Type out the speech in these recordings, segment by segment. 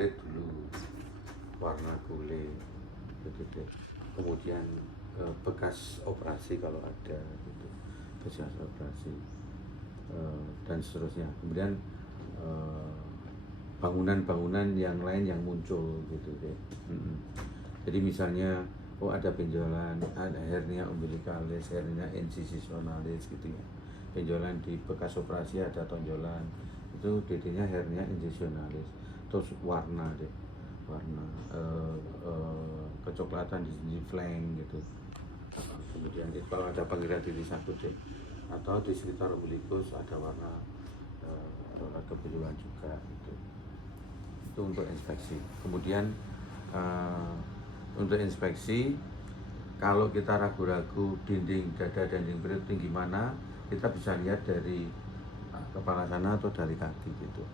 kulit dulu, warna kulit gitu. Kemudian bekas operasi kalau ada gitu, bekas operasi dan seterusnya. Kemudian bangunan-bangunan yang lain yang muncul gitu deh. Jadi misalnya ada benjolan, ada hernia umbilikalis, hernia incisionalis gitu ya. Benjolan di bekas operasi ada tonjolan, itu DD-nya hernia incisionalis. Terus warna deh, warna kecoklatan di flank gitu. Kemudian kalau ada pankreatitis akut deh, atau di sekitar umbilikus ada warna kebiruan juga gitu. Itu untuk inspeksi. Kemudian untuk inspeksi, kalau kita ragu-ragu dinding dada, dinding perut tinggi mana, kita bisa lihat dari kepala sana atau dari kaki gitu,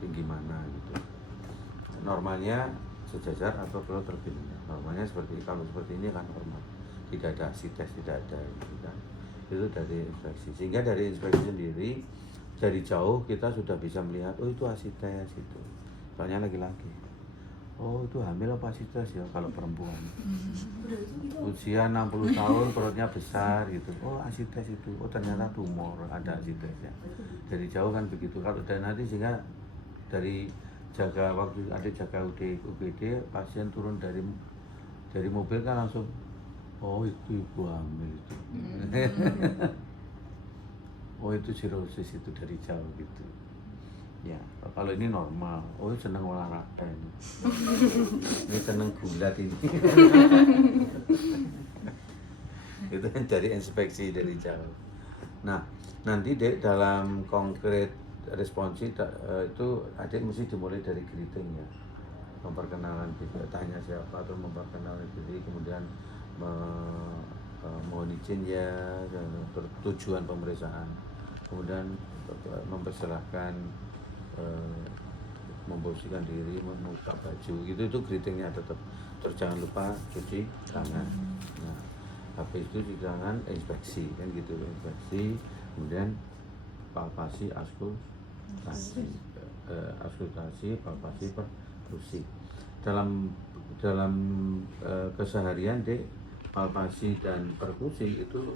tinggi mana gitu. Normalnya sejajar atau perlu terlebih rendah. Normalnya seperti, kalau seperti ini kan normal, tidak ada asites, tidak ada gitu kan. Itu dari inspeksi. Sehingga dari inspeksi sendiri, dari jauh kita sudah bisa melihat, oh itu asites gitu. Soalnya laki-laki. Oh itu hamil apa asites ya kalau perempuan. Usia 60 tahun, perutnya besar gitu. Oh asites itu. Oh ternyata tumor, ada asites ya. Dari jauh kan begitu. Kalau dan nanti sehingga dari jaga waktu ada jaga UGD, pasien turun dari mobil kan langsung, oh itu ibu hamil itu. Oh itu sirosis itu dari jauh gitu. Ya, kalau ini normal. Oh seneng olahraga ini. Ini seneng gulat ini. Itu kan dari inspeksi dari jauh. Nah, nanti dalam konkret responsi itu adik mesti dimulai dari greeting ya. Memperkenalan diri, tanya siapa, terus memperkenalkan diri, kemudian mohon izin ya, tujuan pemeriksaan, kemudian mempersilahkan, membersihkan diri, membuka baju gitu, itu greetingnya tetap. Terus jangan lupa cuci tangan. Nah, habis itu cuci tangan, inspeksi kan gitu, inspeksi, kemudian palpasi, auskultasi, palpasi, perkusi. Dalam keseharian deh, palpasi dan perkusi itu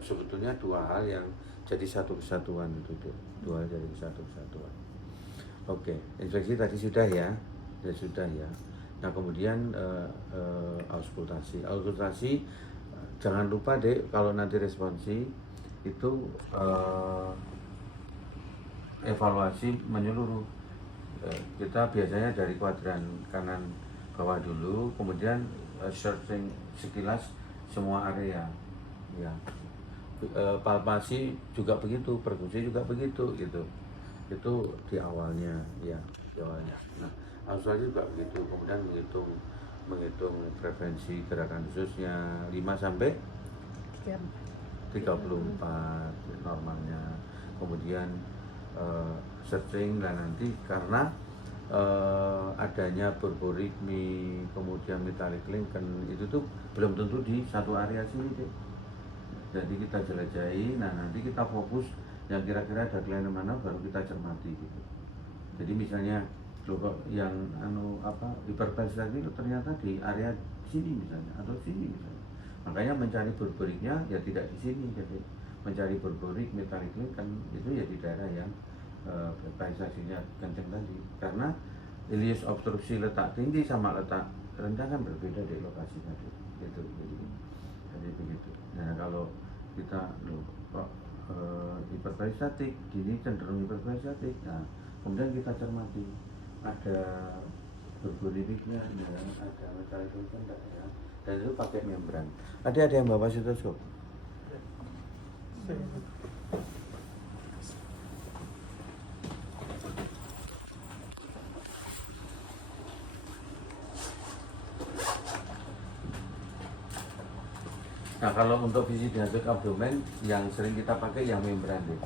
sebetulnya dua hal yang jadi satu kesatuan itu tuh, dua hal jadi satu kesatuan. Oke, inspeksi tadi sudah ya, sudah ya. Nah kemudian auskultasi jangan lupa deh kalau nanti responsi itu evaluasi menyeluruh. Kita biasanya dari kuadran kanan bawah dulu, kemudian searching sekilas semua area ya. Palpasi juga begitu, perkusi juga begitu gitu. Itu di awalnya ya, di awalnya. Nah, auskultasi juga begitu, kemudian menghitung frekuensi gerakan ususnya 5 sampai 34 normalnya. Kemudian searching, dan nanti karena adanya borborigmi, kemudian metallic lincoln, itu tuh belum tentu di satu area sini deh. Jadi kita jelajahi, nah nanti kita fokus yang kira-kira ada kelainan mana baru kita cermati gitu. Jadi misalnya yang hiperplasia tadi ternyata di area sini misalnya, atau sini misalnya. Makanya mencari borborignya ya tidak di sini, jadi mencari borborig, metallic lincoln itu ya di daerah yang plasasinya kenceng tadi. Karena ileus obstruksi letak tinggi sama letak rendah kan berbeda di lokasi tadi. Gitu. Jadi begitu. Nah kalau kita hiperplasiatik, gini cenderung hiperplasiatik. Nah kemudian kita cermati ada borborignya, ada metallic lincoln ya. Dan itu pakai membran. Ada yang bawa stetoskop? Nah kalau untuk visi diagnostik abdomen yang sering kita pakai yang membran deh,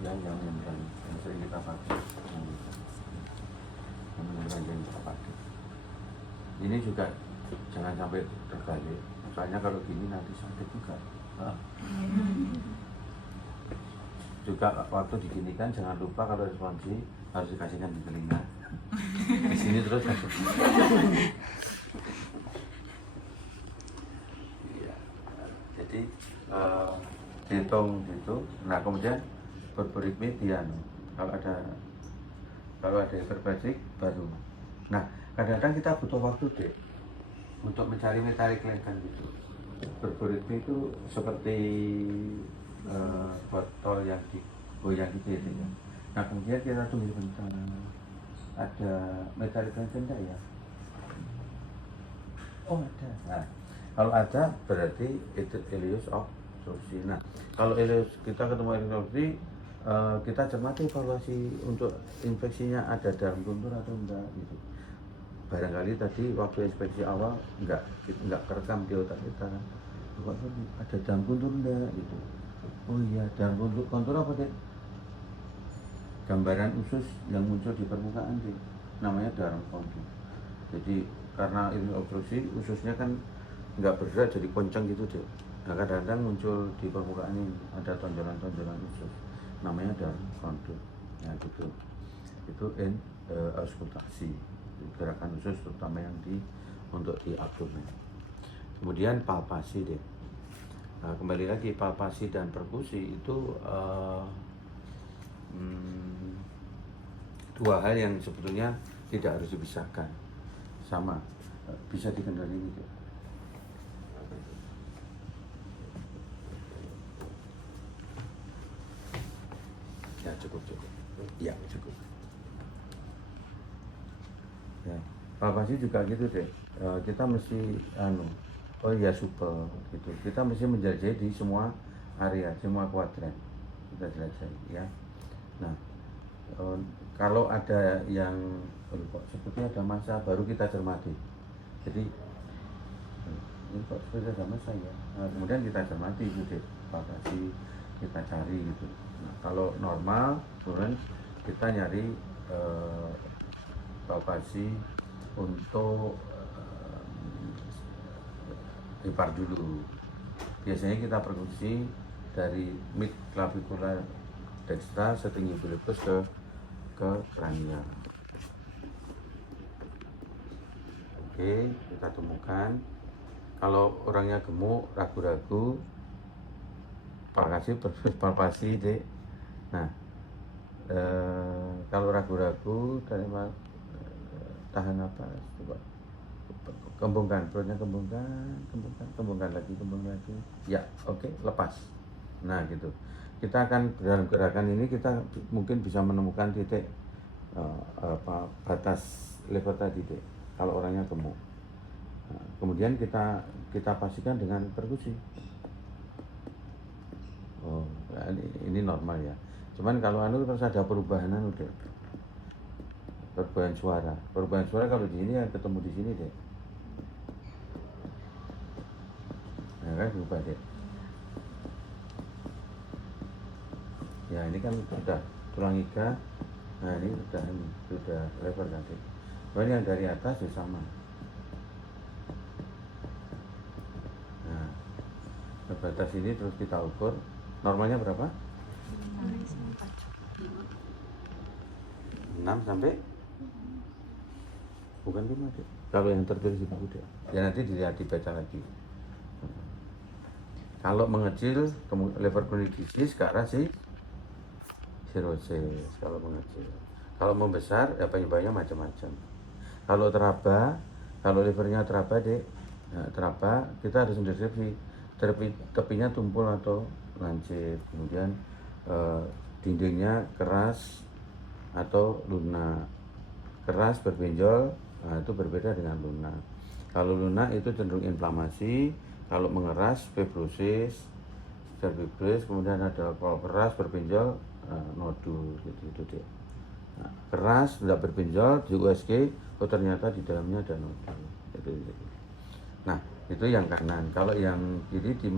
yang membran yang sering kita pakai, yang membran yang kita pakai. Ini juga jangan sampai terbalik, soalnya kalau gini nanti sakit juga. Juga waktu diginikan jangan lupa kalau responsi harus dikasihkan di telinga. terus aja. Iya. Jadi dihitung gitu. Nah kemudian berberitmi piano. Kalau ada hiperbasik baru. Nah kadang-kadang kita butuh waktu deh untuk mencari metalik lengkan gitu. Berberitmi itu seperti botol yang digoyang gitu ya. Nah kemudian kita tunggu bentar. Ada metalik lengkan enggak ya? Oh ada. Nah, kalau ada berarti itu ileus obstruksi. Nah, kalau ileus kita ketemu ileus obstruksi, kita cermati evaluasi untuk infeksinya ada dalam guntur atau enggak gitu. Barangkali tadi waktu inspeksi awal enggak kerekam di otak kita. Kok ada dalam guntur enggak gitu. Oh iya, dalam kontur apa deh? Gambaran usus yang muncul di permukaan deh. Namanya dalam kontur. Jadi karena ini obstruksi ususnya kan nggak bergerak jadi konceng gitu deh. Nah kadang-kadang muncul di permukaan ini ada tonjolan-tonjolan usus namanya dalam kontur. Nah gitu itu auskultasi gerakan usus terutama yang untuk di abdomen. Kemudian palpasi deh. Nah, kembali lagi palpasi dan perkusi itu dua hal yang sebetulnya tidak harus dipisahkan, sama bisa dikendali gitu. Ya cukup ya cukup ya. Palpasi juga gitu deh, kita mesti oh ya super gitu, kita mesti menjelajahi di semua area, semua kuadran kita jelajahi ya. Nah kalau ada yang kok sepertinya ada masa baru kita cermati, jadi ini kok seperti ada masa ya. Nah, kemudian kita cermati itu deh, palpasi kita cari gitu. Nah, kalau normal kemudian kita nyari palpasi untuk hepar dulu. Biasanya kita perkusi dari mid clavicular dextra setinggi umbilicus ke cranial. Oke, kita temukan. Kalau orangnya gemuk, ragu-ragu, palpasi deh. Nah, kalau ragu-ragu, tahan napas, coba kembungkan, perutnya kembungkan lagi. Ya, oke, lepas. Nah, gitu. Kita akan dalam gerakan ini kita mungkin bisa menemukan titik batas level tadi deh. Kalau orangnya gemuk. Nah, kemudian kita pastikan dengan perkusi. Oh, ini normal ya. Cuman kalau terus ada perubahan udah. Perubahan suara kalau di sini ya ketemu di sini deh. Nah kan berubah deh. Ya ini kan sudah tulang iga. Nah ini sudah lebar tadi. Cuman yang dari atas ya sama. Nah batas ini terus kita ukur. Normalnya berapa? 6 sampai bukan 5 deh. Kalau yang tertulis di buku deh. Ya nanti dilihat dibaca lagi. Kalau mengecil lever chronic disease ke arah cirrhosis kalau mengecil. Kalau membesar ya penyebabnya macam-macam. Kalau teraba, kalau livernya teraba deh, nah, teraba kita harus mendeskripsi tepinya tumpul atau lancip, kemudian dindingnya keras atau lunak. Keras berbenjol, nah, itu berbeda dengan lunak. Kalau lunak itu cenderung inflamasi, kalau mengeras fibrosis, cervix, kemudian ada kalau keras berbenjol nodul gitu deh. Nah, keras tidak berbenjol di USG, oh ternyata di dalamnya ada nodul. Gitu. Nah itu yang kanan. Kalau yang kiri di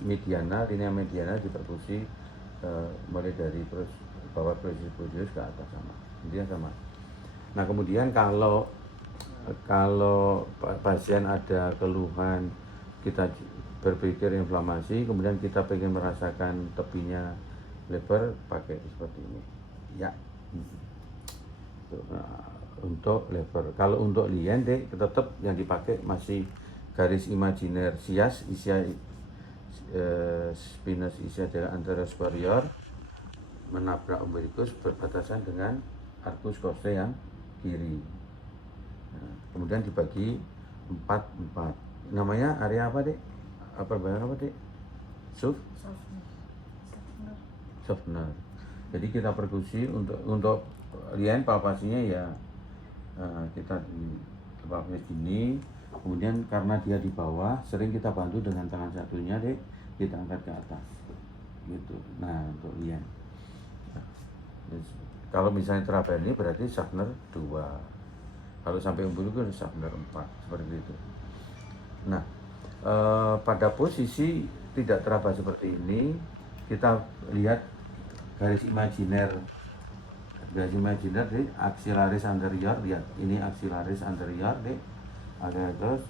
mediana, linea mediana diperkusi mulai dari bawah projeus ke atas sama. Intinya sama. Nah kemudian kalau pasien ada keluhan, kita berpikir inflamasi, kemudian kita pengen merasakan tepinya lebar, pakai seperti ini. Ya, Nah, untuk lever. Kalau untuk lien deh tetap yang dipakai masih garis imajiner sias isya spinous isya adalah anterior superior menabrak umbilicus berbatasan dengan arcus cossae yang kiri. Nah, kemudian dibagi 4. Namanya area apa dek? Upper bagian apa dek? Softener. Jadi kita perkusi untuk lien palpasinya ya kita di palpasi gini. Kemudian karena dia di bawah, sering kita bantu dengan tangan satunya deh, kita angkat ke atas, gitu. Nah untuk lien. Kalau misalnya terakhir ini berarti Schaffner 2. Kalau sampai umbilicus Schaffner 4 seperti itu. Nah pada posisi tidak teraba seperti ini, kita lihat garis imajiner di axillaris anterior. Lihat ini axillaris anterior deh, ada terus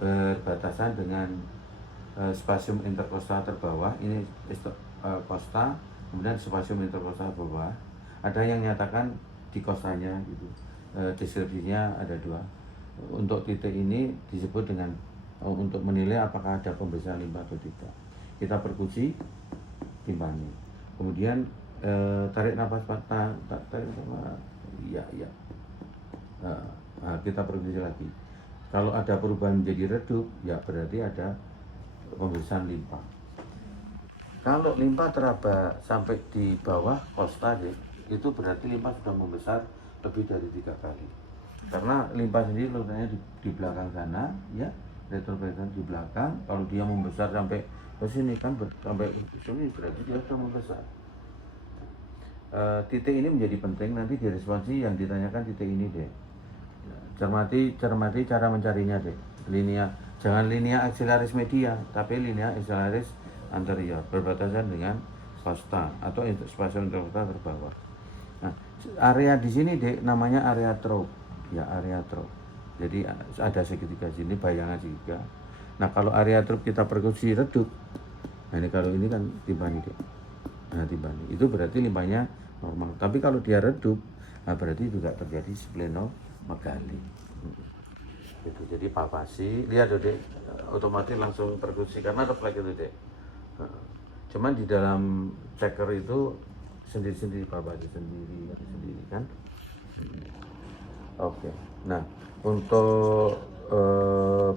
berbatasan dengan spasium intercostal terbawah. Ini costa, kemudian spasium intercostal bawah. Ada yang nyatakan di costanya gitu. Deskripsinya ada 2. Untuk titik ini disebut dengan untuk menilai apakah ada pembesaran limpa atau tidak. Kita perkusi timpani. Kemudian tarik nafas patah, tarik nafas, iya. Nah, kita perkusi lagi. Kalau ada perubahan menjadi redup, ya berarti ada pembesaran limpa. Kalau limpa teraba sampai di bawah costa itu berarti limpa sudah membesar lebih dari 3 kali. Karena limpa sendiri letaknya di belakang sana, ya, retroversan di belakang. Kalau dia membesar sampai ke sini kan sampai ke sini berarti dia sudah membesar. Titik ini menjadi penting nanti di responsi yang ditanyakan titik ini deh. Cermati cara mencarinya deh. Jangan linea axillaris media, tapi linea axillaris anterior berbatasan dengan costa atau spasium intercostal terbawah. Nah, area di sini deh namanya area trough, ya area trough. Jadi ada segitiga sini, bayangan segitiga. Nah kalau area trough kita perkusi redup, nah ini kalau ini kan timpani deh. Nah timpani itu berarti limpanya normal. Tapi kalau dia redup, nah berarti juga terjadi splenomegaly. Gitu. Jadi palpasi, lihat deh, otomatis langsung perkusi karena refleks itu deh. Cuman di dalam checker itu sendiri-sendiri, palpasi sendiri kan. Oke. Nah untuk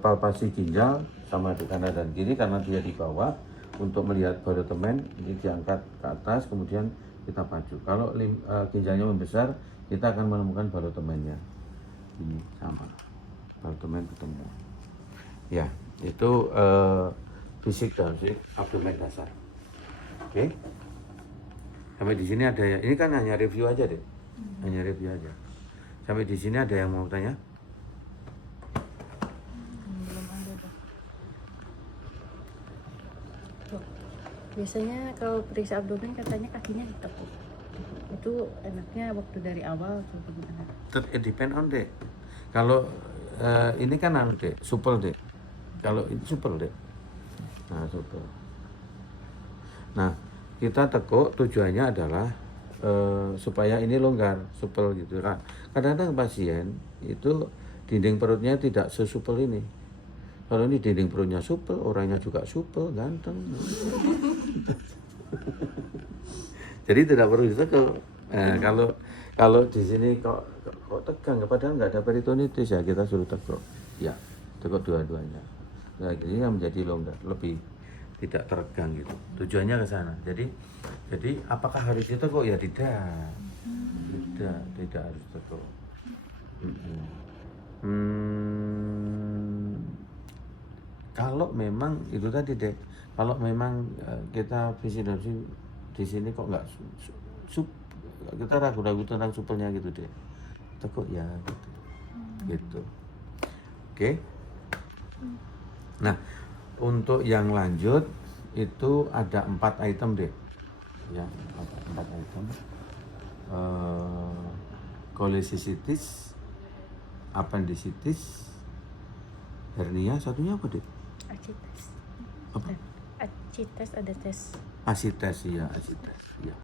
palpasi ginjal sama di kanan dan kiri karena dia di bawah. Untuk melihat borotomen ini diangkat ke atas, kemudian kita pacu. Kalau ginjalnya membesar, kita akan menemukan borotomennya. Ini sama, borotomen ketemu. Ya, itu fisik abdomen dasar. Oke. Sampai di sini ada ya. Ini kan hanya review aja deh, hanya review aja. Sampai di sini ada yang mau tanya? Biasanya kalau periksa abdomen katanya kakinya ditekuk. Itu enaknya waktu dari awal atau bagaimana? It depend on deh. Kalau ini kan deh, supel deh. Kalau ini supel deh. Nah, supel. Nah, kita tekuk tujuannya adalah supaya ini longgar, supel gitu kan. Kadang-kadang pasien itu dinding perutnya tidak sesupel ini. Kalau ini dinding perutnya supel, orangnya juga supel, ganteng. Jadi tidak perlu ditekuk. Nah, kalau di sini kok tegang, padahal nggak ada peritonitis ya kita suruh tekuk. Ya, tekuk dua-duanya. Nah, ini yang menjadi longgar, lebih tidak teregang gitu. Tujuannya ke sana. Jadi apakah harus ditekuk? Ya tidak. Tidak harus ditekuk. Kalau memang itu tadi deh, kalau memang kita visidosi di sini kok nggak kita ragu-ragu tentang supelnya gitu deh, tekuk ya gitu. Oke. Nah untuk yang lanjut itu ada 4 item deh, ya 4 item. Cholecysttis, appendicitis, hernia, satunya apa deh? Acites. Apa? Acites ada tes. Asites ya, asites ya.